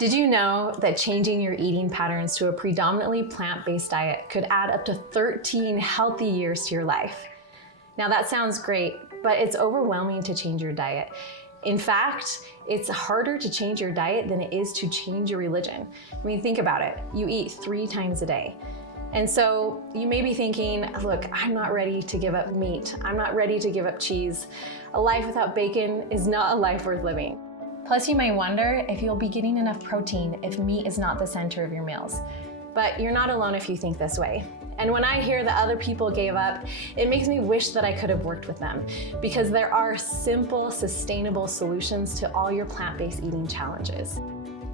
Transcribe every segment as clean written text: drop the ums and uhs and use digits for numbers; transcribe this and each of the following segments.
Did you know that changing your eating patterns to a predominantly plant-based diet could add up to 13 healthy years to your life? Now that sounds great, but it's overwhelming to change your diet. In fact, it's harder to change your diet than it is to change your religion. I mean, think about it. You eat 3 times a day. And so you may be thinking, look, I'm not ready to give up meat. I'm not ready to give up cheese. A life without bacon is not a life worth living. Plus, you may wonder if you'll be getting enough protein if meat is not the center of your meals. But you're not alone if you think this way. And when I hear that other people gave up, it makes me wish that I could have worked with them, because there are simple, sustainable solutions to all your plant-based eating challenges.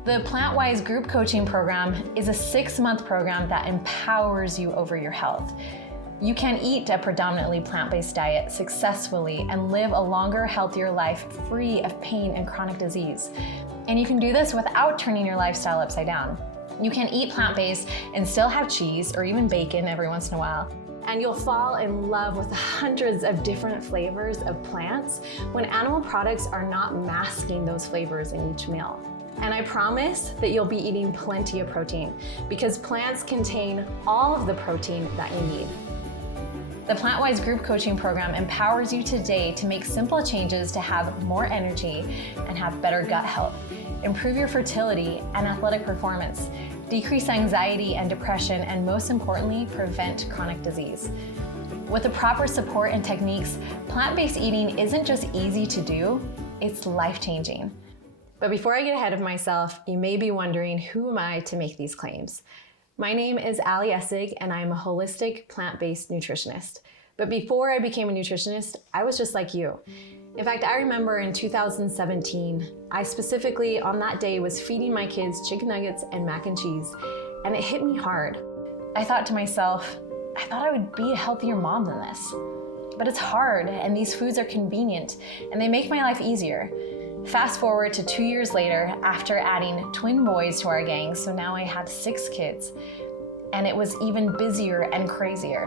The Plantwise group coaching program is a 6-month program that empowers you over your health. You can eat a predominantly plant-based diet successfully and live a longer, healthier life free of pain and chronic disease. And you can do this without turning your lifestyle upside down. You can eat plant-based and still have cheese or even bacon every once in a while. And you'll fall in love with hundreds of different flavors of plants when animal products are not masking those flavors in each meal. And I promise that you'll be eating plenty of protein, because plants contain all of the protein that you need. The Plantwise group coaching program empowers you today to make simple changes to have more energy and have better gut health, improve your fertility and athletic performance, decrease anxiety and depression, and most importantly, prevent chronic disease. With the proper support and techniques, plant-based eating isn't just easy to do, it's life-changing. But before I get ahead of myself, you may be wondering, who am I to make these claims? My name is Ali Essig, and I'm a holistic plant-based nutritionist. But before I became a nutritionist, I was just like you. In fact, I remember in 2017, I specifically on that day was feeding my kids chicken nuggets and mac and cheese, and it hit me hard. I thought to myself, I thought I would be a healthier mom than this. But it's hard, and these foods are convenient, and they make my life easier. Fast forward to 2 years later, after adding twin boys to our gang, so now I had 6 kids, and it was even busier and crazier.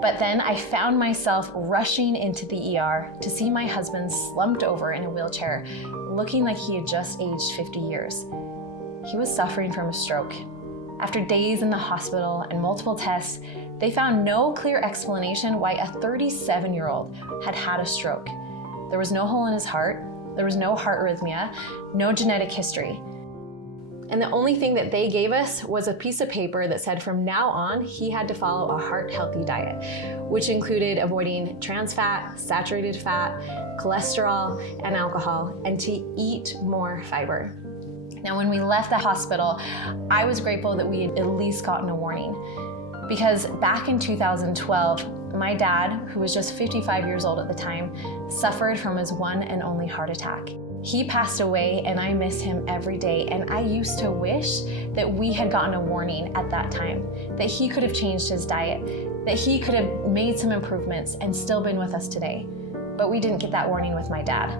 But then I found myself rushing into the ER to see my husband slumped over in a wheelchair, looking like he had just aged 50 years. He was suffering from a stroke. After days in the hospital and multiple tests, they found no clear explanation why a 37-year-old had had a stroke. There was no hole in his heart. There was no heart arrhythmia, no genetic history. And the only thing that they gave us was a piece of paper that said from now on, he had to follow a heart-healthy diet, which included avoiding trans fat, saturated fat, cholesterol, and alcohol, and to eat more fiber. Now, when we left the hospital, I was grateful that we had at least gotten a warning, because back in 2012, my dad, who was just 55 years old at the time, suffered from his one and only heart attack. He passed away, and I miss him every day, and I used to wish that we had gotten a warning at that time, that he could have changed his diet, that he could have made some improvements and still been with us today. But we didn't get that warning with my dad.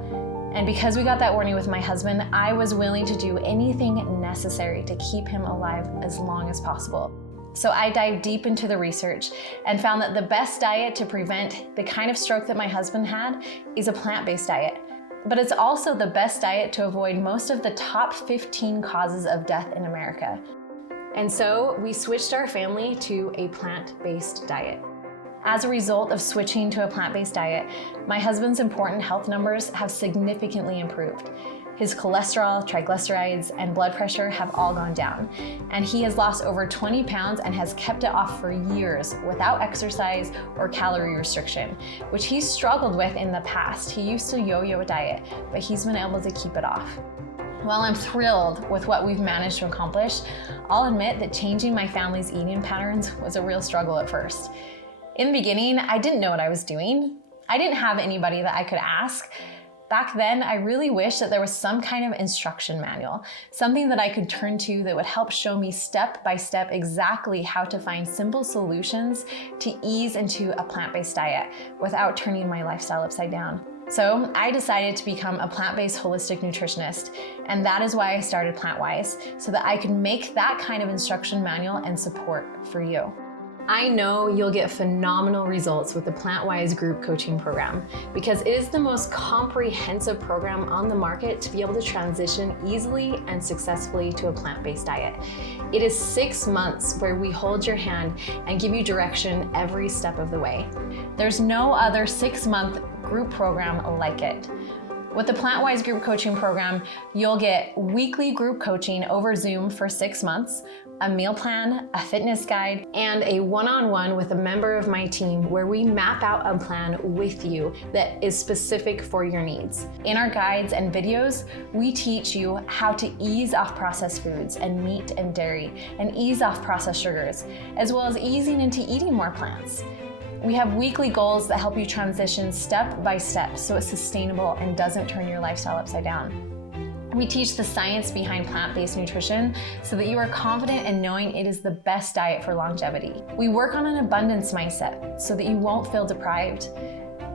And because we got that warning with my husband, I was willing to do anything necessary to keep him alive as long as possible. So I dived deep into the research and found that the best diet to prevent the kind of stroke that my husband had is a plant-based diet. But it's also the best diet to avoid most of the top 15 causes of death in America. And so we switched our family to a plant-based diet. As a result of switching to a plant-based diet, my husband's important health numbers have significantly improved. His cholesterol, triglycerides, and blood pressure have all gone down, and he has lost over 20 pounds and has kept it off for years without exercise or calorie restriction, which he struggled with in the past. He used to yo-yo a diet, but he's been able to keep it off. While I'm thrilled with what we've managed to accomplish, I'll admit that changing my family's eating patterns was a real struggle at first. In the beginning, I didn't know what I was doing. I didn't have anybody that I could ask. Back then, I really wished that there was some kind of instruction manual, something that I could turn to that would help show me step by step exactly how to find simple solutions to ease into a plant-based diet without turning my lifestyle upside down. So I decided to become a plant-based holistic nutritionist, and that is why I started Plantwise, so that I could make that kind of instruction manual and support for you. I know you'll get phenomenal results with the Plantwise group coaching program because it is the most comprehensive program on the market to be able to transition easily and successfully to a plant-based diet. It is 6 months where we hold your hand and give you direction every step of the way. There's no other 6-month group program like it. With the Plantwise group coaching program, you'll get weekly group coaching over Zoom for 6 months, a meal plan, a fitness guide, and a one-on-one with a member of my team where we map out a plan with you that is specific for your needs. In our guides and videos, we teach you how to ease off processed foods and meat and dairy, and ease off processed sugars, as well as easing into eating more plants. We have weekly goals that help you transition step by step so it's sustainable and doesn't turn your lifestyle upside down. We teach the science behind plant-based nutrition so that you are confident in knowing it is the best diet for longevity. We work on an abundance mindset so that you won't feel deprived.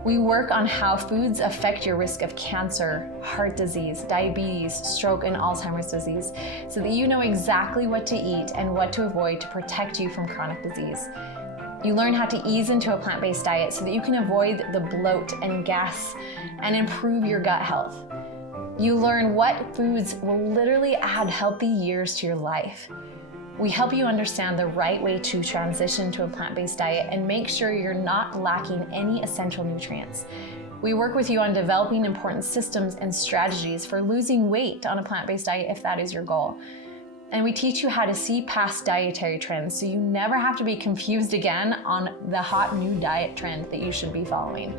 We work on how foods affect your risk of cancer, heart disease, diabetes, stroke, and Alzheimer's disease so that you know exactly what to eat and what to avoid to protect you from chronic disease. You learn how to ease into a plant-based diet so that you can avoid the bloat and gas and improve your gut health. You learn what foods will literally add healthy years to your life. We help you understand the right way to transition to a plant-based diet and make sure you're not lacking any essential nutrients. We work with you on developing important systems and strategies for losing weight on a plant-based diet if that is your goal. And we teach you how to see past dietary trends so you never have to be confused again on the hot new diet trend that you should be following.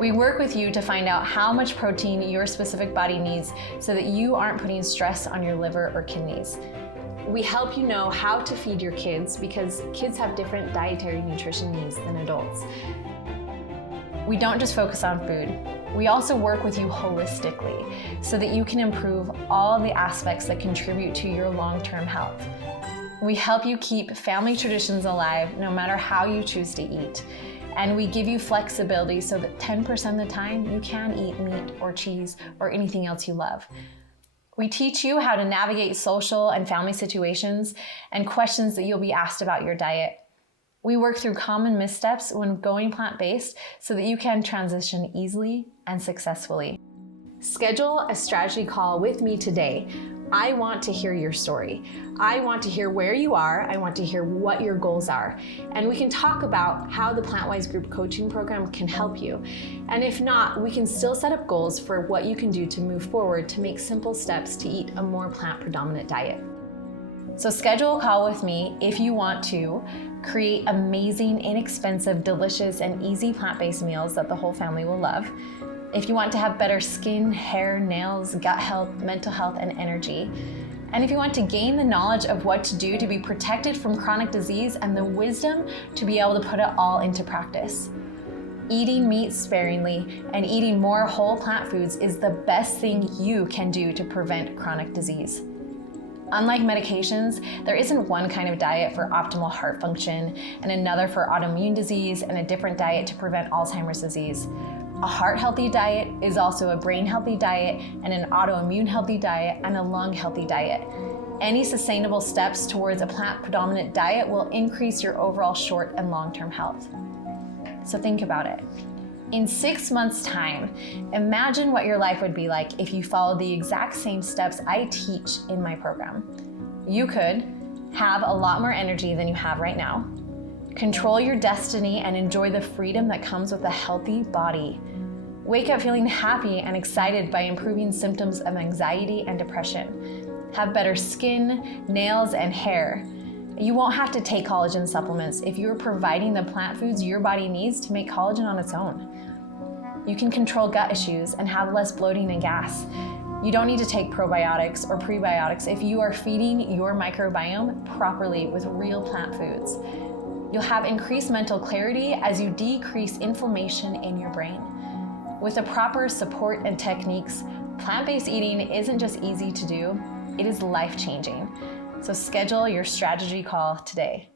We work with you to find out how much protein your specific body needs so that you aren't putting stress on your liver or kidneys. We help you know how to feed your kids because kids have different dietary nutrition needs than adults. We don't just focus on food. We also work with you holistically so that you can improve all the aspects that contribute to your long-term health. We help you keep family traditions alive no matter how you choose to eat. And we give you flexibility so that 10% of the time you can eat meat or cheese or anything else you love. We teach you how to navigate social and family situations and questions that you'll be asked about your diet. We work through common missteps when going plant-based so that you can transition easily and successfully. Schedule a strategy call with me today. I want to hear your story. I want to hear where you are. I want to hear what your goals are. And we can talk about how the Plantwise group coaching program can help you. And if not, we can still set up goals for what you can do to move forward to make simple steps to eat a more plant-predominant diet. So schedule a call with me if you want to create amazing, inexpensive, delicious, and easy plant-based meals that the whole family will love. If you want to have better skin, hair, nails, gut health, mental health, and energy. And if you want to gain the knowledge of what to do to be protected from chronic disease and the wisdom to be able to put it all into practice. Eating meat sparingly and eating more whole plant foods is the best thing you can do to prevent chronic disease. Unlike medications, there isn't one kind of diet for optimal heart function and another for autoimmune disease and a different diet to prevent Alzheimer's disease. A heart-healthy diet is also a brain-healthy diet and an autoimmune healthy diet and a lung-healthy diet. Any sustainable steps towards a plant-predominant diet will increase your overall short and long-term health. So think about it. In 6 months' time, imagine what your life would be like if you followed the exact same steps I teach in my program. You could have a lot more energy than you have right now, control your destiny and enjoy the freedom that comes with a healthy body, wake up feeling happy and excited by improving symptoms of anxiety and depression, have better skin, nails, and hair. You won't have to take collagen supplements if you're providing the plant foods your body needs to make collagen on its own. You can control gut issues and have less bloating and gas. You don't need to take probiotics or prebiotics if you are feeding your microbiome properly with real plant foods. You'll have increased mental clarity as you decrease inflammation in your brain. With the proper support and techniques, plant-based eating isn't just easy to do, it is life-changing. So schedule your strategy call today.